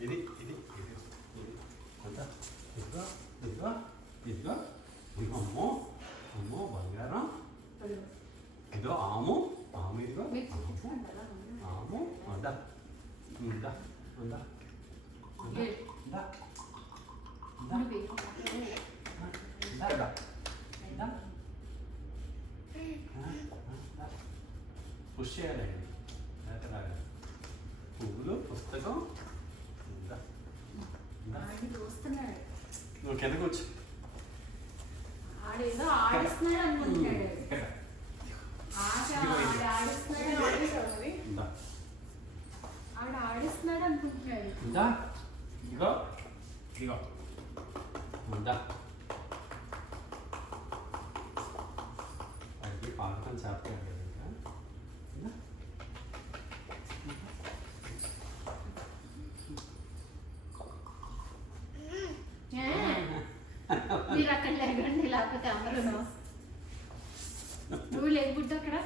ఇది ఇది ఇది అంతా ఇదిగో ఇదిగో ఇదిగో ఇదిగో అమ్మో అమ్మో బంగారం ఇదో ఆము ఆము ఇదిగో ఆము అందా ఉందా ఉందా ఉందా పుష్ చేయాలండి పువ్వులు పుస్తకం నువ్వు కిందకు వచ్చి ఆడేదో ఆడిస్తున్నాడు అనుకుంటున్నాడు ఆడ ఆడిస్తున్నాడు అనుకుంటున్నాడు ఉందా ఇదిగో ఇదిగో ఉందా అది పాకం చేస్తాడు మీరు అక్కడ లేకండి లేకపోతే అందరూ నువ్వు లేకపోతే అక్కడ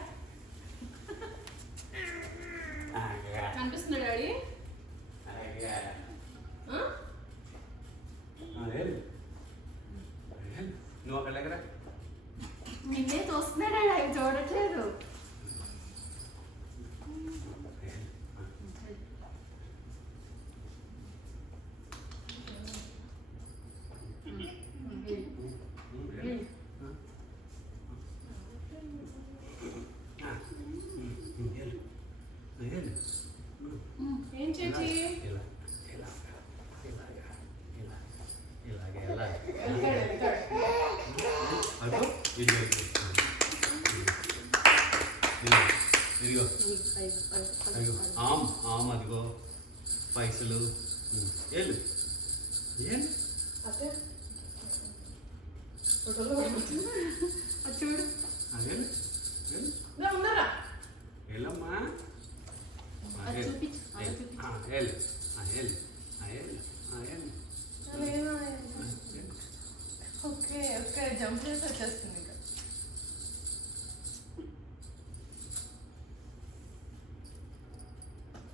కనిపిస్తున్నాడు డాడీ నువ్వు అక్కడ దగ్గర నిన్నే చూస్తున్నాడు అవి చూడట్లేదు ఏం చేసి ఆమ్ ఆమ్ అదిగో పైసలు ఏళ్ళు ఏళ్ళు చూడు ఏళ్ళమ్మా ఓకే ఓకే జంప్ చేసి వచ్చేస్తుంది ఇంకా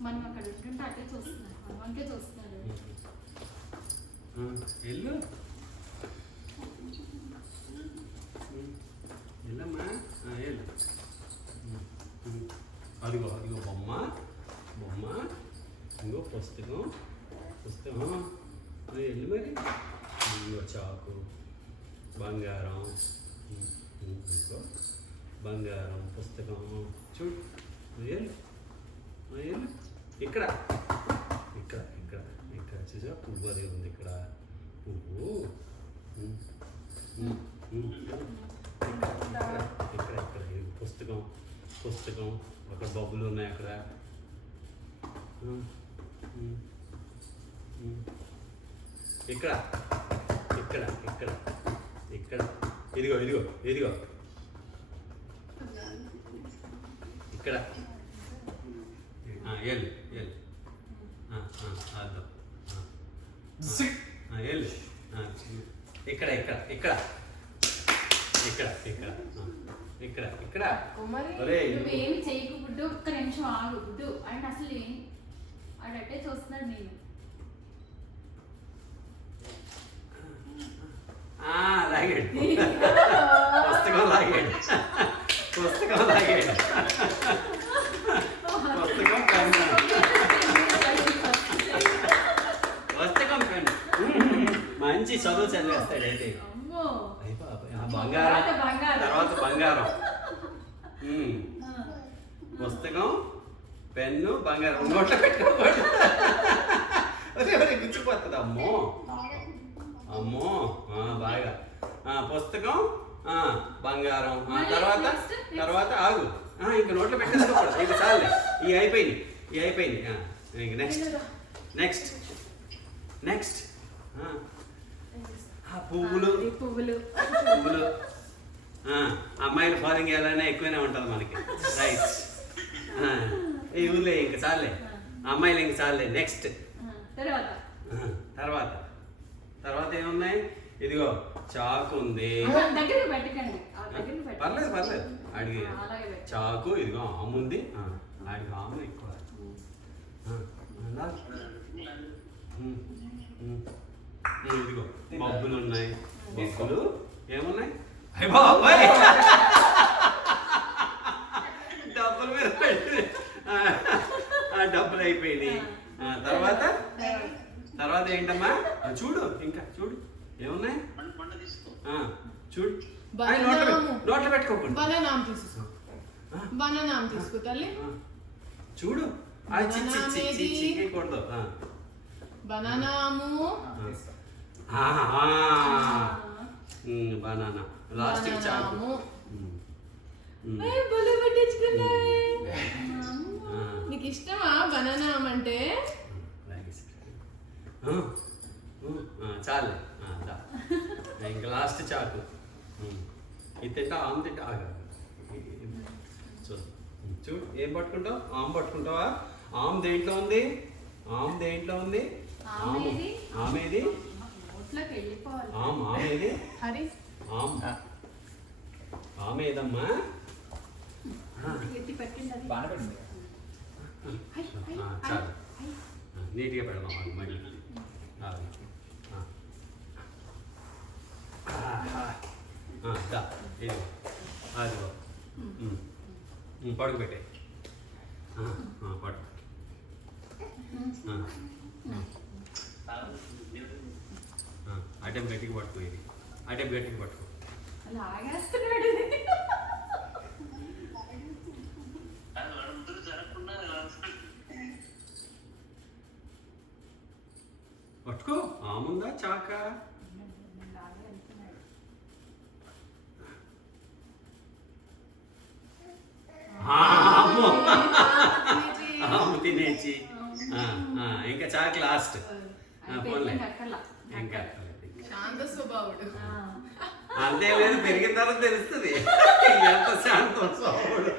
మనం అక్కడ ఉంటుంటే అట్టే చూస్తున్నాడు మనకే చూస్తున్నాడు ఎల్లు ఎల్లమ్మా ఎల్లు అదిగో అదిగో బొమ్మ బొమ్మ ఇంకో పుస్తకం పుస్తకం ఎల్లు మరి ఇంకో చాకు బంగారం ఇంకో బంగారం పుస్తకం చూడు ఎల్లు ఎల్లు ఇక్కడ ఇక్కడ ఇక్కడ ఇక్కడ చూసా పువ్వు అది ఉంది ఇక్కడ పువ్వు ఇక్కడ ఇక్కడ పుస్తకం పుస్తకం అక్కడ బొబ్బులు ఉన్నాయి అక్కడ ఇక్కడ ఇక్కడ ఇక్కడ ఇక్కడ ఇదిగో ఇదిగో ఇదిగో ఇక్కడ ఎల్ ఎల్ అర్థం ఎల్ ఇక్కడ ఇక్కడ ఇక్కడ ఇక్కడ ఇక్కడ ఇక్కడ ఇక్కడ నువ్వేమి చేయకు గుడ్డు ఒక్క నిమిషం ఆగు గుడ్డు అండ్ అసలు ఏం ఆడట్టే చూస్తున్నాడు నేను లాగాడు పుస్తకం లాగాడు పుస్తకం లాగాడు పుస్తకం పెన్ను పుస్తకం పెన్ను మంచి చదువు చదివేస్తాడు అయితే బంగారం తర్వాత బంగారం పుస్తకం పెన్ను బంగారం నోట్లో పెట్టుకోబడి గుచ్చిపోతుంది అమ్మో అమ్మో బాగా పుస్తకం బంగారం తర్వాత తర్వాత ఆగు ఇంకా నోట్లో పెట్టేసుకోకూడదు ఇంకా చాలే ఇవి అయిపోయింది ఇవి అయిపోయింది ఇంక నెక్స్ట్ నెక్స్ట్ నెక్స్ట్ పువ్వులు పువ్వులు పువ్వులు అమ్మాయిలు ఫాలోయింగ్ చేయాలన్నా ఎక్కువనే ఉంటుంది మనకి రైట్ ఈ ఊళ్ళో ఇంక చాలే అమ్మాయిలు ఇంక చాలే నెక్స్ట్ తర్వాత తర్వాత తర్వాత ఏమున్నాయి ఇదిగో చాకు ఉంది. దగ్గరికి పెట్టకండి, దగ్గరికి పెట్టండి. పర్లేదు పర్లేదు అడిగి. అలాగే పెట్టు. చాకు ఇదిగో ఆము ఉంది. ఆడికి ఆము ఎక్కువ. ఇదిగో బొబ్బులు ఉన్నాయి. బొబ్బులు ఏమున్నాయి? అయ్య బాబాయ్ డబ్బుల మీద పెట్టి డబ్బులు అయిపోయినాయి. తర్వాత తర్వాత ఏంటమ్మా చూడు, ఇంకా చూడు ఏమున్నాయి. చూడు నోట్లో పెట్టుకోకుండా బనానాం తీసుకో, బనానాం తీసుకో తల్లి. చూడు కూడదు. బనానాము బనానా లాస్ట్ చాకు. నీకు ఇష్టమా బనానాం అంటే? చాలే ఇంకా లాస్ట్ చాకు. ఇది తింటా ఆమె తింటా ఆగా. చూడు ఏం పట్టుకుంటావు? ఆమె పట్టుకుంటావా? ఆమె దేంట్లో ఉంది? ఆమె దేంట్లో ఉంది? ఆమెది ఆమెది ఆమెదమ్మా. చాలు నీట్గా పెడదాం మళ్ళీ. అదిగో పడుకు పెట్టే పడుకు. అటెం గట్టికి పట్టుకో. ఇది అటెం గట్టికి పట్టుకో. పట్టుకో. ఆముందా చాక? ఆము తినేసి ఇంకా చాక్ లాస్ట్. ఇంకా శాంత స్వభావుడు. అంతే లేదు, పెరిగిన తర్వాత తెలుస్తుంది ఎంత శాంతం స్వభావుడు.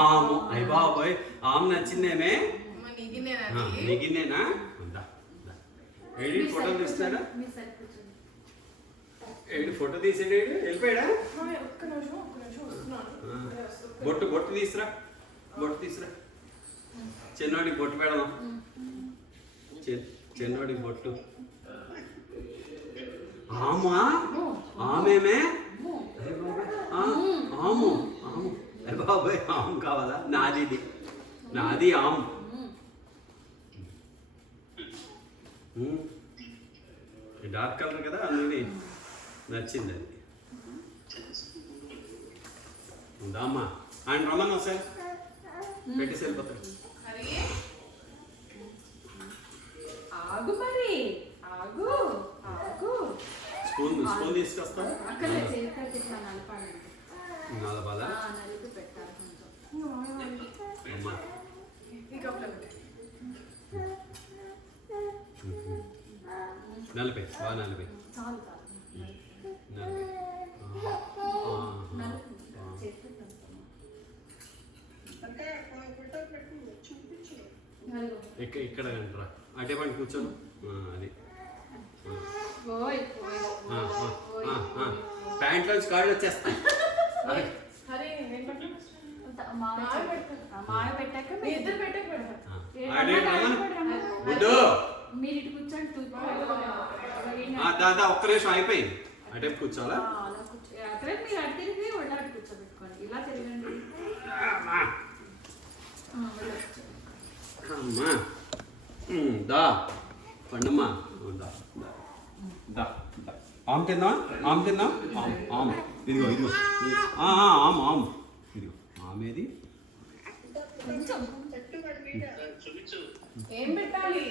ఆము. అయ్య బాబోయ్ ఆము నచ్చిందేమే. నీకిన్నేనా? AD photo తీస్తాడా? ఏడు ఫోటో తీసాడు. ఏడు వెళ్ళిపోయాడా? బొట్టు బొట్టు తీసురా, బొట్టు తీసురా. చిన్నోడికి బొట్టు పెడదాం. చిన్నోడికి బొట్టు. ఆమా ఆమెమే. ఆము ఆము. బాబాయ్ ఆము కావాలా? నాది ఇది, నాది ఆము. డార్క్ కలర్ కదా అందుకని నచ్చింది అది. ఉందామ్మా ఆయన రమ్మను ఒకసారి పెట్టేసి వెళ్ళిపోతాడు. ఆగు మరి, ఆగు ఆగు. స్పూన్ తీసుకొస్తా. నలపాలా? అమ్మా నలభై బాగా నలభై. ఇక్కడ రా అటే పని కూర్చోను. అది ప్యాంట్లోంచి కాళ్ళు వచ్చేస్తాయి. మీరు ఇటు కూర్చోండి. దాదా ఒక్క నిమిషం అయిపోయింది. అటే కూర్చోవాలా? మీరు అటు తిరిగి ఒళ్ళాడు కూర్చోబెట్టుకోండి. ఇలా తిరగండి. అమ్మా దా పండమ్మా. దా ఆమె తిందాం, ఆమె తిందాం. ఆమె ఇదిగో ఇదిగో ఆమె ఆమె ఇదిగో ఆమెది. ఏం పెట్టాలి?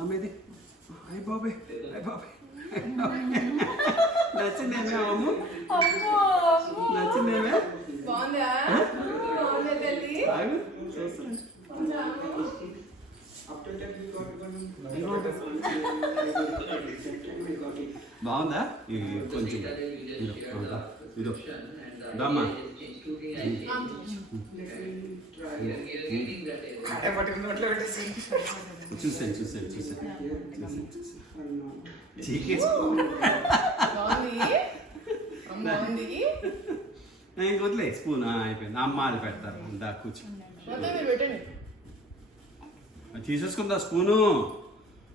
ఆమెది. అయ్య బాబాయ్ అయ్య బాబాయ్ నచ్చిందేమే అమ్ము? నచ్చిందేమే? బాగుందా? బాగుందా తల్లి? బాగుందా? కొంచెం ఇదో దమ్మా చూసాను చీకేసుకో బాగుంది ఇంక వదిలే స్పూన్ అయిపోయింది అమ్మ అది పెడతారు దా కూర్చో మొత్తం మీరు పెట్టండి తీసేసుకుందా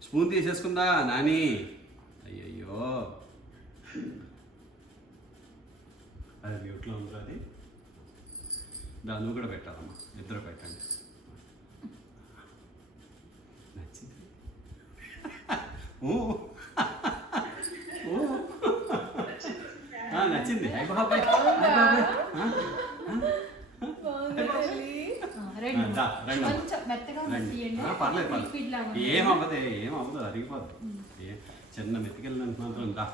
స్పూన్ తీసేసుకుందా నాని అయ్యయ్యో అది మ్యూట్లో ఉందిరా అది నువ్వు కూడా పెట్టాలమ్మా ఇద్దరు పెట్టండి నచ్చింది నచ్చింది అయ్య బాబాయ్ బాగుంది తల్లి కొంచెం మెత్తగా తీయండి. పర్లేదు లిక్విడ్ లాగా ఉంది. ఏమవ్వదు అరిగిపోదు చిన్న మెతికెళ్ళినంత మాత్రం దా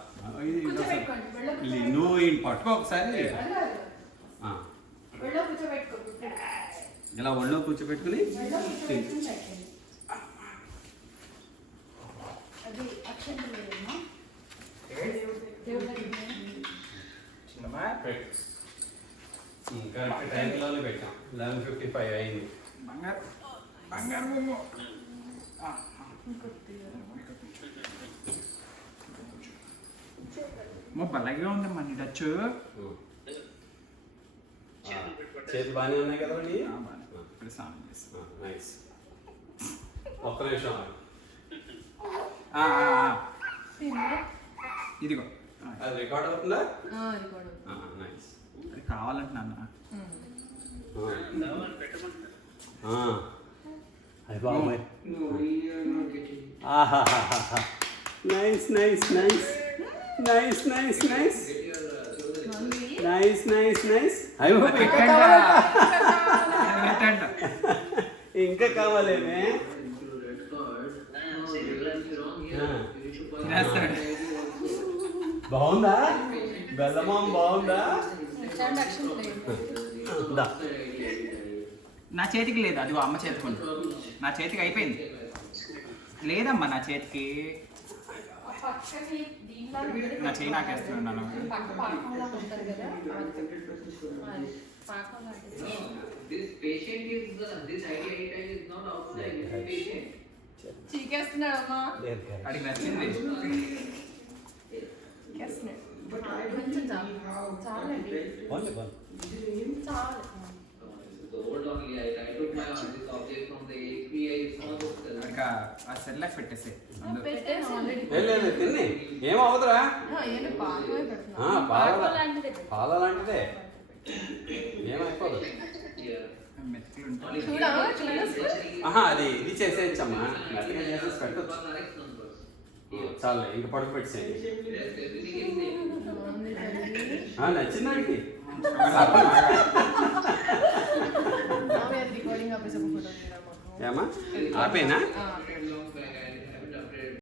కూర్చోబెట్టుకోండి. వెళ్ళ నువ్వు ఈ పట్టుకో ఒకసారి వెళ్ళ కూర్చోబెట్టుకో. ఇలా ఒళ్ళో కూర్చోబెట్టుకుని వెళ్ళ కూర్చోబెట్టుకుని పెట్టండి. అది అక్షంతలు వేయమ్మా. దేవుడి దగ్గర కరెక్ట్ టైంలోనే పెట్టాం 11:55 అయింది బంగారు బొమ్మ బలగా ఉందమ్మా నీ డచ్చు చేతి బాగానే ఉన్నాయి కదా నీ ఇప్పుడు స్నానం చేస్తా నైస్ ఒక్క నిమిషం ఇదిగో అది రికార్డ్ అవుతుందా రికార్డ్ నైస్ అది కావాలంటే నాన్న అయ్య బాబాయ్ nice nice nice nice nice nice nice nice nice అయ్యో ఇంకా కావాలేమే బాగుందా బెల్లమాం బాగుందా దా. నా చేతికి లేదు అది అమ్మ చేతికి ఉంది నా చేతికి అయిపోయింది లేదమ్మా నా చేతికి పక్కకి దీనిలా ఉంటుంది. నా చేయి నాకేస్తున్నాను పక్క పాకంలా ఉంటుంది కదా అది పాకం లాంటిది. This patient is this idea is not outside. This patient. చీకేస్తున్నాడు అమ్మా అడిగి నచ్చింది చీకేస్తున్నాడు కొంచెం చాలండి బాగుంది బాగుంది చాలు. So hold on, I took my this object from the API. It's not the ఇంకా ఆ సెల్లాక్ పెట్టేసి పెట్టేసి ఆల్రెడీ లేదు తిన్ని ఏమవుతురా ఏమి పాకమే పెడుతున్నా పాల లాంటిదే. పాల లాంటిదే ఏమైపోదు మెత్తలు ఉంటాయి చూడా చూడ అది ఇది చేసేయచ్చమ్మా మెత్తగా చేసేసి పెట్టచ్చు correct numbers. చాలు ఇంక పడుకు పెట్టేయండి Rest everything in there. బాగుంది తల్లి నచ్చిందానికి రికార్డింగ్ ఆపేసి ఒక ఫోటో తీరా మాకు ఏమా ఆపేనా Long back, I haven't updated.